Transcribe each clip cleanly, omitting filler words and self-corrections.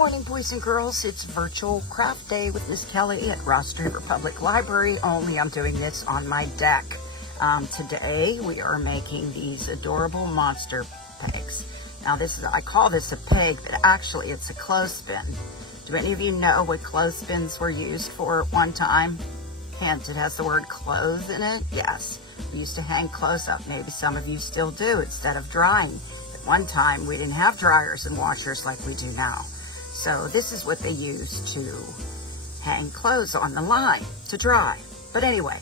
Morning, boys and girls. It's virtual craft day with Miss Kelly at Ross River Public Library, only I'm doing this on my deck. Today we are making these adorable monster pegs. Now I call this a peg, but actually it's a clothespin. Do any of you know what clothespins were used for at one time? Hence, it has the word clothes in it. Yes, we used to hang clothes up. Maybe some of you still do instead of drying. At one time, we didn't have dryers and washers like we do now. So this is what they use to hang clothes on the line to dry. But anyway,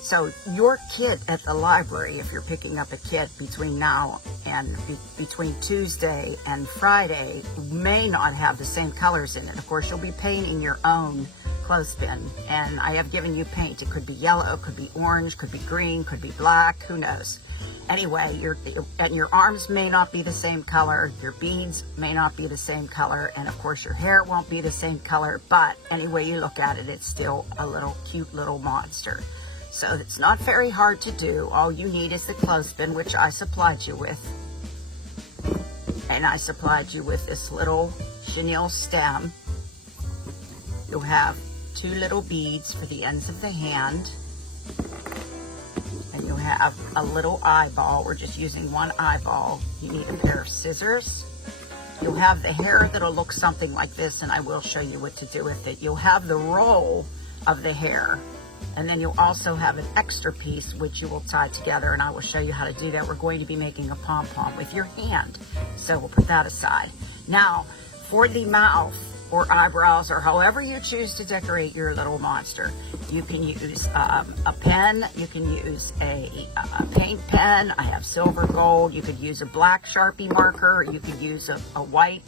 so your kit at the library, if you're picking up a kit between now and between Tuesday and Friday, may not have the same colors in it. Of course, you'll be painting your own clothespin, and I have given you paint. It could be yellow, could be orange, could be green, could be black, who knows. Anyway, your arms may not be the same color, your beads may not be the same color, and of course your hair won't be the same color, but any way you look at it, it's still a little cute little monster. So it's not very hard to do. All you need is the clothespin, which I supplied you with. And I supplied you with this little chenille stem. You'll have 2 little beads for the ends of the hand. And you'll have a little eyeball. We're just using one eyeball. You need a pair of scissors. You'll have the hair that'll look something like this, and I will show you what to do with it. You'll have the roll of the hair, and then you'll also have an extra piece which you will tie together, and I will show you how to do that. We're going to be making a pom-pom with your hand, so we'll put that aside. Now, for the mouth or eyebrows, or however you choose to decorate your little monster, you can use a pen, you can use a paint pen. I have silver gold. You could use a black Sharpie marker. You could use a white,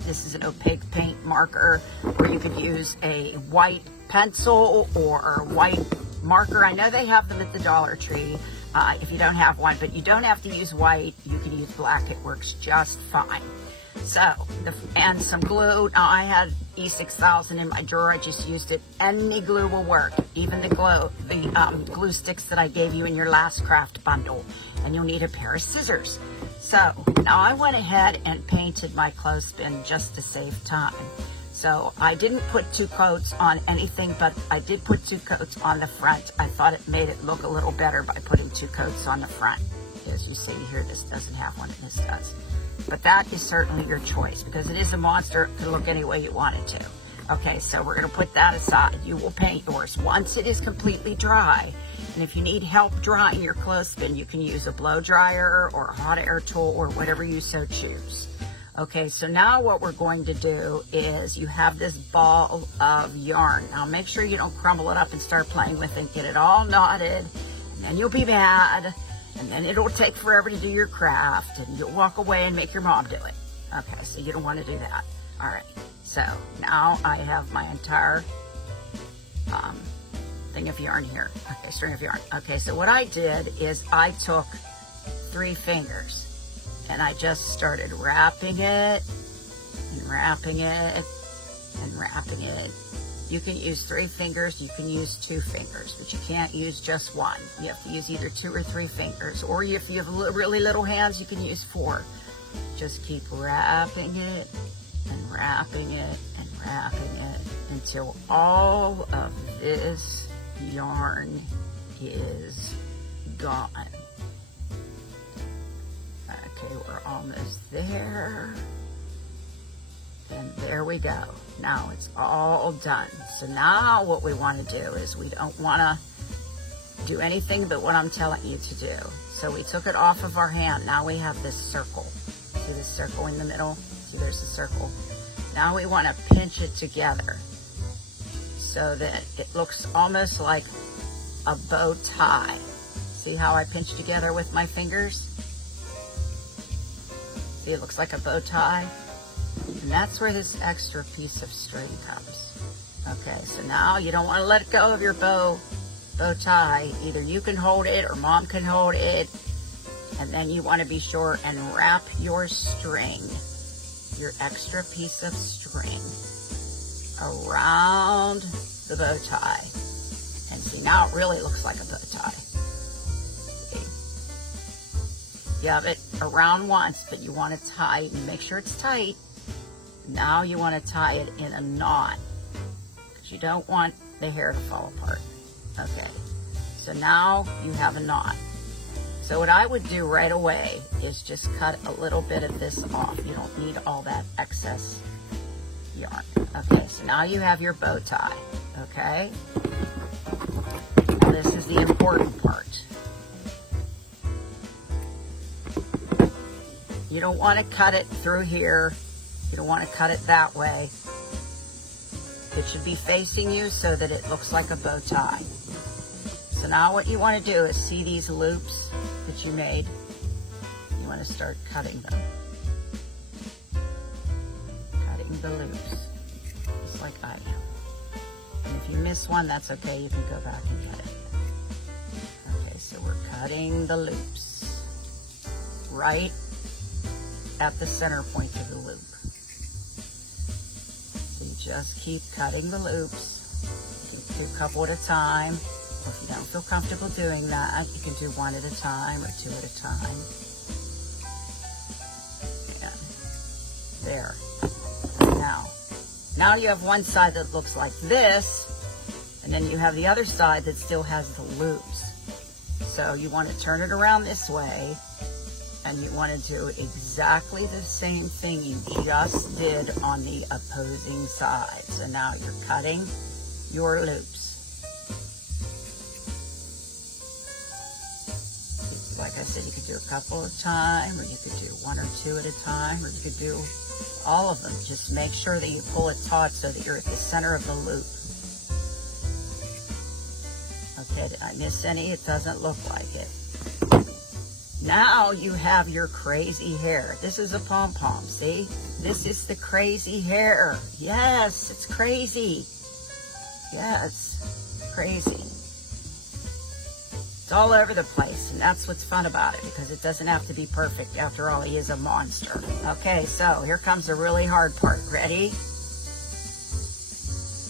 this is an opaque paint marker, or you could use a white pencil or a white marker. I know they have them at the Dollar Tree if you don't have one, but you don't have to use white. You can use black. It works just fine. So, and some glue. Now, I had E6000 in my drawer. I just used it. Any glue will work, even the glue sticks that I gave you in your last craft bundle. And you'll need a pair of scissors. So, now I went ahead and painted my clothespin just to save time. So, I didn't put 2 coats on anything, but I did put 2 coats on the front. I thought it made it look a little better by putting 2 coats on the front. As you see here, this doesn't have one, and this does. But that is certainly your choice, because it is a monster. It can look any way you want it to. Okay, so we're going to put that aside. You will paint yours once it is completely dry. And if you need help drying your clothespin, you can use a blow dryer or a hot air tool or whatever you so choose. Okay, so now what we're going to do is you have this ball of yarn. Now make sure you don't crumble it up and start playing with it. Get it all knotted, and then you'll be mad. And then it'll take forever to do your craft, and you'll walk away and make your mom do it. Okay, so you don't want to do that. All right, so now I have my entire thing of yarn here. Okay, string of yarn. Okay, so what I did is I took 3 fingers, and I just started wrapping it, and wrapping it, and wrapping it. You can use 3 fingers, you can use 2 fingers, but you can't use just 1. You have to use either 2 or 3 fingers, or if you have really little hands, you can use 4. Just keep wrapping it, and wrapping it, and wrapping it, until all of this yarn is gone. Okay, we're almost there. And there we go. Now it's all done. So now what we want to do is we don't want to do anything but what I'm telling you to do. So we took it off of our hand. Now we have this circle. See this circle in the middle? See, there's a circle. Now we want to pinch it together so that it looks almost like a bow tie. See how I pinch together with my fingers? See, it looks like a bow tie. And that's where this extra piece of string comes. Okay, so now you don't want to let go of your bow tie. Either you can hold it or mom can hold it. And then you want to be sure and wrap your string, your extra piece of string, around the bow tie. And see, now it really looks like a bow tie. See? You have it around once, but you want it tight, and make sure it's tight. Now you want to tie it in a knot because you don't want the hair to fall apart. Okay, so now you have a knot. So what I would do right away is just cut a little bit of this off. You don't need all that excess yarn. Okay, so now you have your bow tie. Okay, now this is the important part. You don't want to cut it through here. You don't want to cut it that way. It should be facing you so that it looks like a bow tie. So now what you want to do is see these loops that you made. You want to start cutting them. Cutting the loops, just like I am. And if you miss one, that's okay. You can go back and get it. Okay, so we're cutting the loops right at the center point of the loop. So you just keep cutting the loops. You can do a couple at a time. Or if you don't feel comfortable doing that, you can do one at a time or two at a time. Yeah. There. Now you have one side that looks like this, and then you have the other side that still has the loops. So you want to turn it around this way, and you want to do exactly the same thing you just did on the opposing side. So now you're cutting your loops. Like I said, you could do a couple at a time, or you could do one or two at a time, or you could do all of them. Just make sure that you pull it taut so that you're at the center of the loop. Okay, did I miss any? It doesn't look like it. Now you have your crazy hair. This is a pom-pom, see? This is the crazy hair. Yes, it's crazy. Yes, crazy. It's all over the place, and that's what's fun about it, because it doesn't have to be perfect. After all, he is a monster. Okay, so here comes the really hard part. Ready?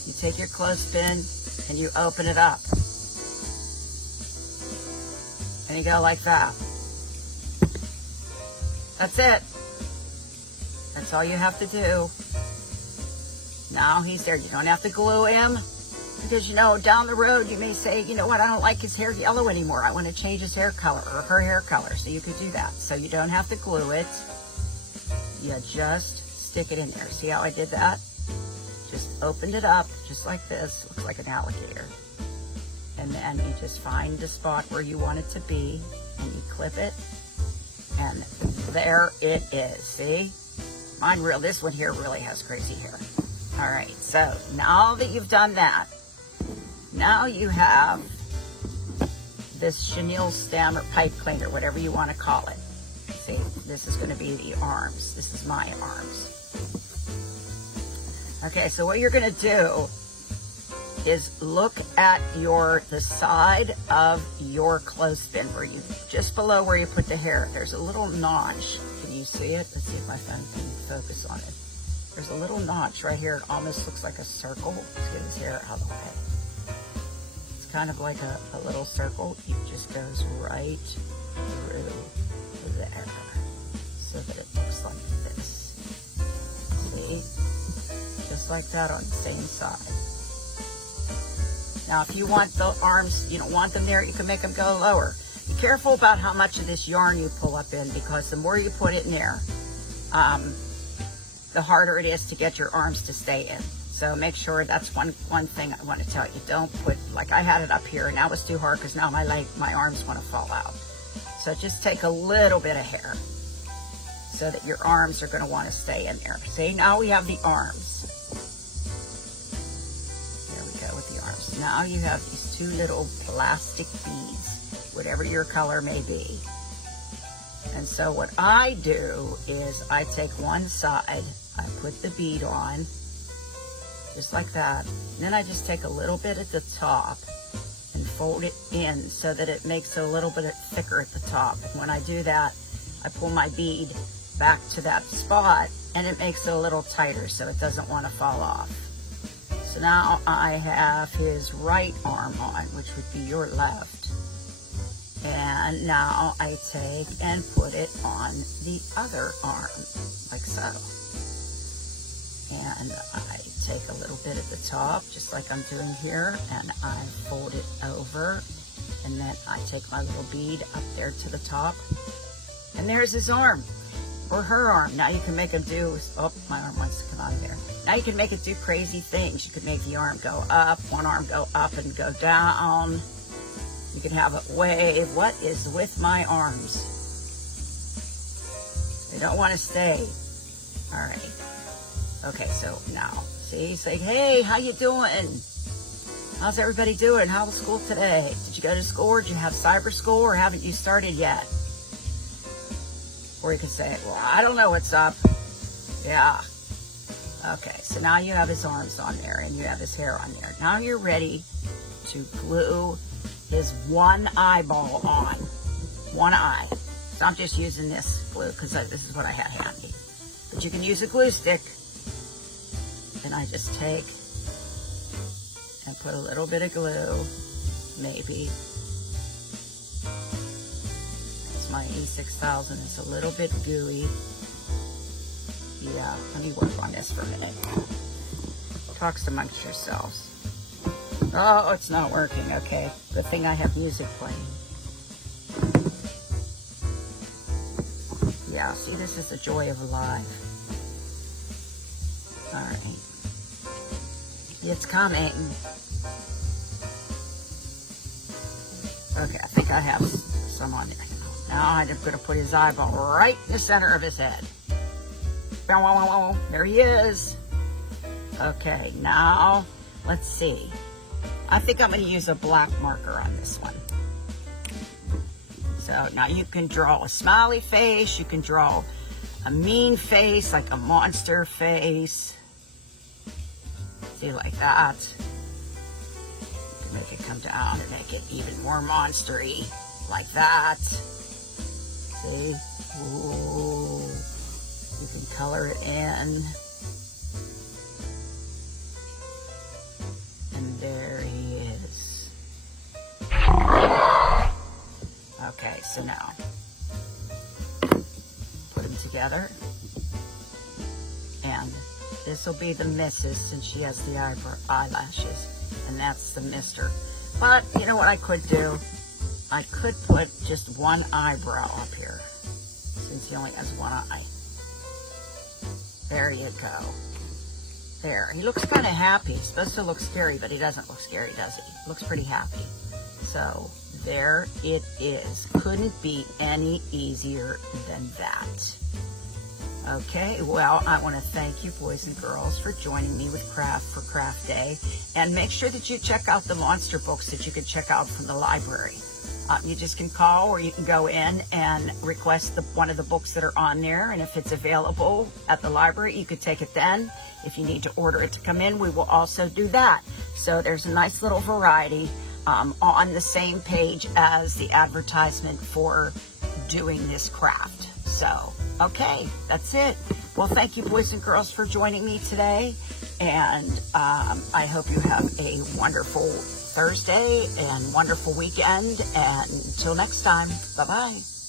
You take your clothespin and you open it up. And you go like that. That's it. That's all you have to do. Now he's there. You don't have to glue him. Because, you know, down the road, you may say, you know what, I don't like his hair yellow anymore. I want to change his hair color or her hair color. So you could do that. So you don't have to glue it. You just stick it in there. See how I did that? Just opened it up just like this. Looks like an alligator. And then you just find the spot where you want it to be. And you clip it. And there it is. See? This one here really has crazy hair. All right. So now that you've done that, now you have this chenille stem or pipe cleaner, whatever you want to call it. See, this is going to be the arms. This is my arms. Okay, so what you're going to do is look at the side of your clothespin where you, just below where you put the hair, there's a little notch. Can you see it? Let's see if my phone can focus on it. There's a little notch right here. It almost looks like a circle. Let's get his hair out of the way. It's kind of like a little circle. It just goes right through there so that it looks like this. See? Just like that on the same side. Now, if you want the arms, you don't want them there, you can make them go lower. Be careful about how much of this yarn you pull up in, because the more you put it in there, the harder it is to get your arms to stay in. So make sure that's one thing I want to tell you. Don't put, like I had it up here and now it's too hard because now my arms want to fall out. So just take a little bit of hair so that your arms are going to want to stay in there. See, now we have the arms. There we go with the arms. Now you have these two little plastic beads, whatever your color may be. And so what I do is I take one side, I put the bead on, just like that. And then I just take a little bit at the top and fold it in so that it makes it a little bit thicker at the top. And when I do that, I pull my bead back to that spot and it makes it a little tighter so it doesn't want to fall off. So now I have his right arm on, which would be your left. And now I take and put it on the other arm, like so. And I take a little bit at the top, just like I'm doing here, and I fold it over, and then I take my little bead up there to the top, and there's his arm, or her arm. Now you can make him do, oh, my arm wants to come out of there. Now you can make it do crazy things. You could make the arm go up, one arm go up and go down. You can have it wave. What is with my arms? They don't want to stay. All right. Okay, so now, see, say, hey, how you doing? How's everybody doing? How was school today? Did you go to school, or did you have cyber school, or haven't you started yet? Or you could say, well, I don't know what's up. Yeah. Okay, so now you have his arms on there, and you have his hair on there. Now you're ready to glue his one eyeball on. One eye. So I'm just using this glue, because this is what I had handy. But you can use a glue stick. And I just take and put a little bit of glue, maybe. It's my E6000, it's a little bit gooey. Yeah, let me work on this for a minute. Talks amongst yourselves. Oh, it's not working, okay. Good thing I have music playing. Yeah, see, this is the joy of life. All right. It's coming. Okay, I think I have some on there. Now I'm going to put his eyeball right in the center of his head. There he is. Okay, now let's see. I think I'm going to use a black marker on this one. So now you can draw a smiley face. You can draw a mean face, like a monster face. See, like that. You can make it come down and make it even more monstery, like that. See? Ooh. You can color it in. And there he is. Okay, so now, put them together. And this will be the Mrs. since she has the eyelashes, and that's the Mr. But you know what I could do? I could put just one eyebrow up here, since he only has one eye. There you go. There. He looks kind of happy. He's supposed to look scary, but he doesn't look scary, does he? He looks pretty happy. So there it is. Couldn't be any easier than that. Okay, well, I want to thank you, boys and girls, for joining me with Craft Day. And make sure that you check out the monster books that you can check out from the library. You just can call, or you can go in and request one of the books that are on there. And if it's available at the library, you could take it then. If you need to order it to come in, we will also do that. So there's a nice little variety on the same page as the advertisement for doing this craft. So, okay, that's it. Well, thank you, boys and girls, for joining me today. And I hope you have a wonderful Thursday and wonderful weekend. And until next time, bye-bye.